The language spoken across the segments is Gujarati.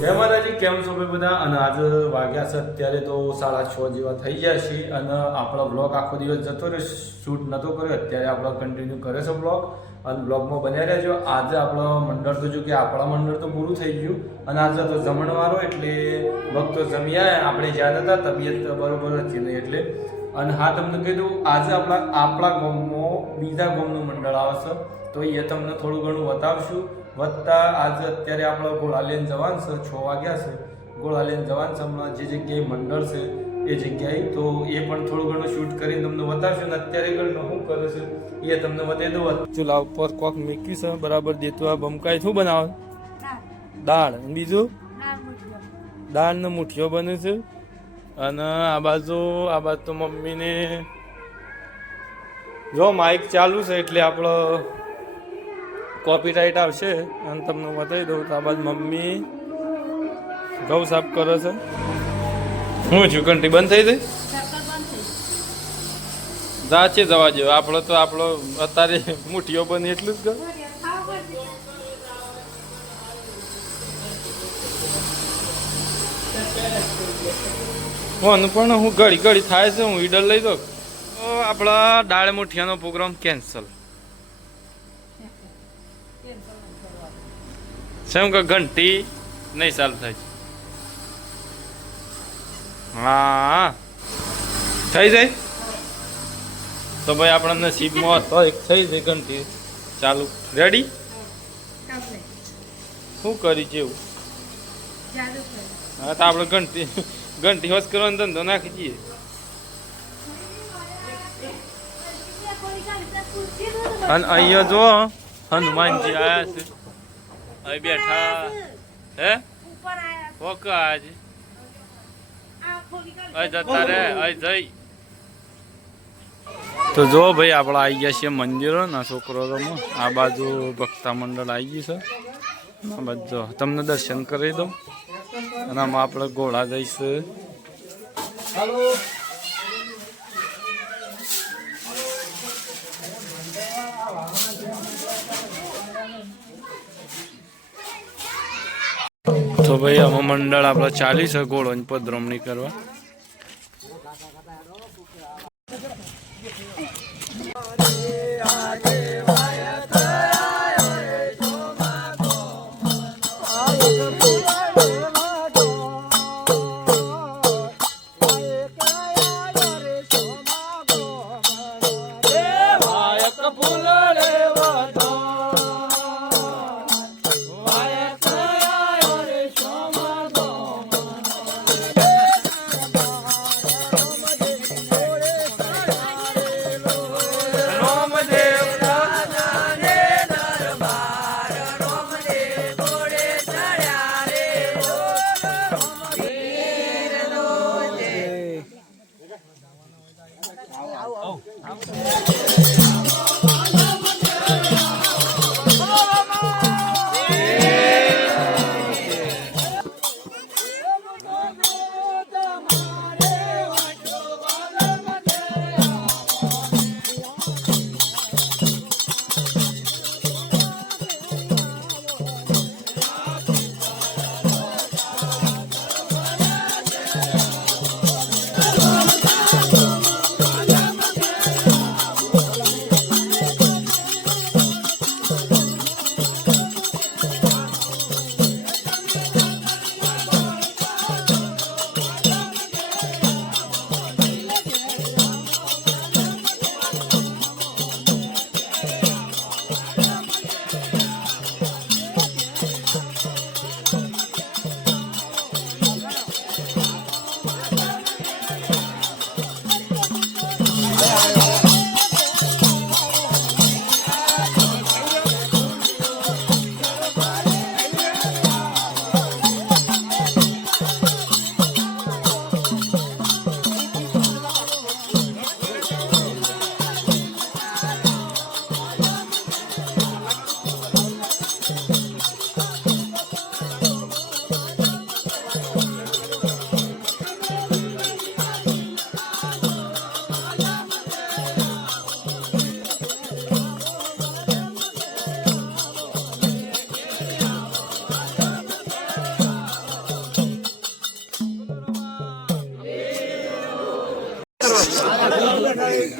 જય માતાજી, કેમ છો બધા? અને આજે વાગ્યા છે અત્યારે તો સાડા છ જેવા થઈ ગયા છે અને આપણો બ્લોગ આખો દિવસ જતો રહ્યો. શૂટ નતો કર્યો, અત્યારે આપણો કન્ટિન્યુ કરે છે બ્લોગ અને બ્લોગમાં બન્યા રહેજો. આજે આપણો મંડળ તો જો કે આપણા મંડળ તો પૂરું થઈ ગયું. અને આજે તો જમણવારો એટલે ભક્તો જમ્યા આપણે જ્યાં હતા, તબિયત બરોબર હતી નહીં એટલે. અને હા, તમને કીધું આજે આપણા આપણા ગામમાં બીજા ગામનું મંડળ આવે છે. તો એ તમને થોડું ઘણું બતાવશું. વધતા આજે અત્યારે આપણો ગોળાલેન જવાન છે છ વાગ્યા છે. ગોળાલેન જવાન છે હમણાં જે જગ્યાએ મંડળ છે એ જગ્યાએ. તો એ પણ થોડું ઘણું શૂટ કરીને તમને બતાવશું. અને અત્યારે ઘણું શું કરે છે એ તમને બતાવી દઉં. ચૂલા ઉપર કોક મૂક્યું છે બરાબર દેતવા આ બમકાઈ શું બનાવે? દાળ. બીજું? દાળનો મુઠિયો બને છે. અને આ બાજુ આ બાજુ તો મમ્મીને જો માઇક ચાલુ છે એટલે આપણો કોપીરાઇટ આવશે અને તમને બતાવી દઉં તો બાજુ મમ્મી ઘઉં સાફ કરે છે. હું છું, ઘંટી બંધ થઈ ગઈ? જાચે જવા જેવો આપણો તો આપણો અત્યારે મુઠીઓ બની એટલું જ ગયો હું પણ હું ઘડી ઘડી થાય છે, હું ઈડર લઈ દઉં. આપણા દાળ મુઠિયાનો પ્રોગ્રામ કેન્સલ સેમ કે ઘંટી નહીં ચાલુ થાય હા. થઈ જાય? તો ભાઈ આપણા નસીબમાં હતો એક થઈ જાય ઘંટી. ચાલુ. રેડી શું કરી એવું? હા, તો આપણે ઘંટી ઘંટી હોશ કરવાનો ધંધો નાખી દઈએ. અને અહીંયા જો હનુમાનજી આયા છે. અહીં બેઠા. હે? ઓક આજ અહીં જતા રે અહીં જઈ. તો જો ભાઈ, આપણે આવી ગયા છીએ મંદિરો, ના છોકરો રમો આ બાજુ ભક્તા મંડળ આવી ગયું છે. આ બાજુ તમને દર્શન કરી દઉં. અને આમાં આપણે ઘોડા જઈશું. તો ભાઈ આમાં મંડળ આપણે ચાલી છે ઘોડોની પધરામણી કરવા.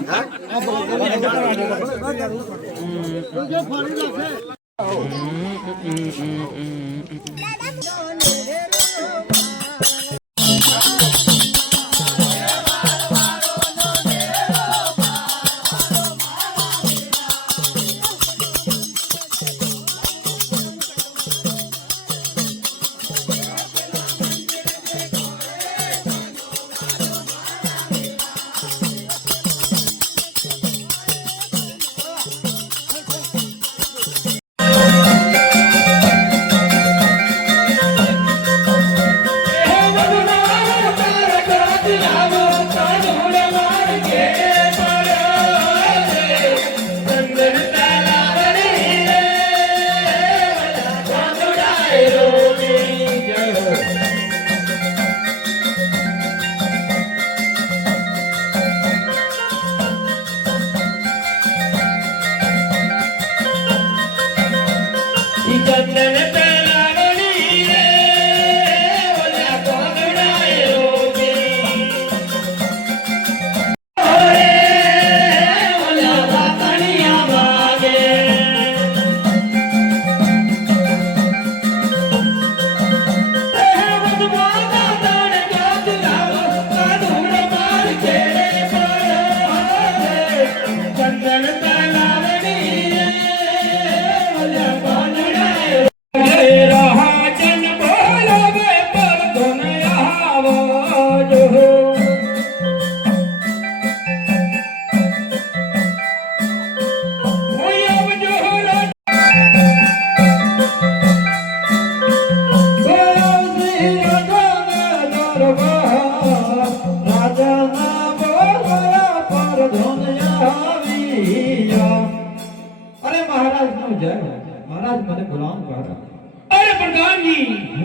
ਹੈ।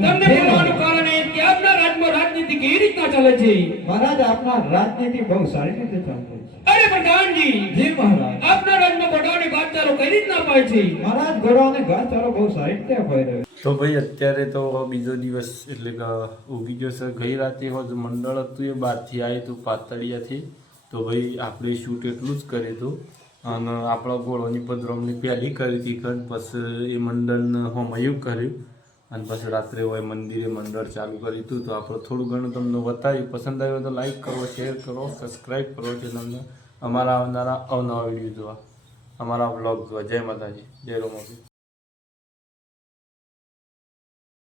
તમને બોલવાનું કારણ એ કે આપના રાજ્યમાં રાજનીતિ કેવી રીતના ચાલે છે? મહારાજ આપના રાજનીતિ બહુ સારી રીતે ચાલતી છે. અરે પ્રધાનજી જી મહારાજ. આપના રાજ્યમાં ઘોડાઓને ઘાસચારો કઈ રીતના પાય છે? મહારાજ ઘોડાઓને ઘાસચારો બહુ સારી રીતે અપાઈ રહ્યો તો ભાઈ અત્યારે તો બીજો દિવસ એટલે કે ઉગી ગયો છે. ગઈ રાતે હોજ મંડળ હતું એ બહારથી આવ્યું હતું પાતળિયાથી. તો ભાઈ આપણે શૂટ એટલું જ કર્યું હતું. અને આપણા ગોળોની પદરોમની પહેલી કરી હતી ઘર પછી એ મંડળને હોમયું કર્યું. અને પછી રાત્રે હોય મંદિરે મંડળ ચાલુ કર્યું હતું તો આપણે થોડું ઘણું તમને બતાવ્યું પસંદ આવ્યું તો લાઈક કરો શેર કરો સબસ્ક્રાઈબ કરો ચેનલને અમારા આવનારા અવનવા વીડિયો જોવા, અમારા બ્લોગ જોવા. જય માતાજી. જય રોમાજી.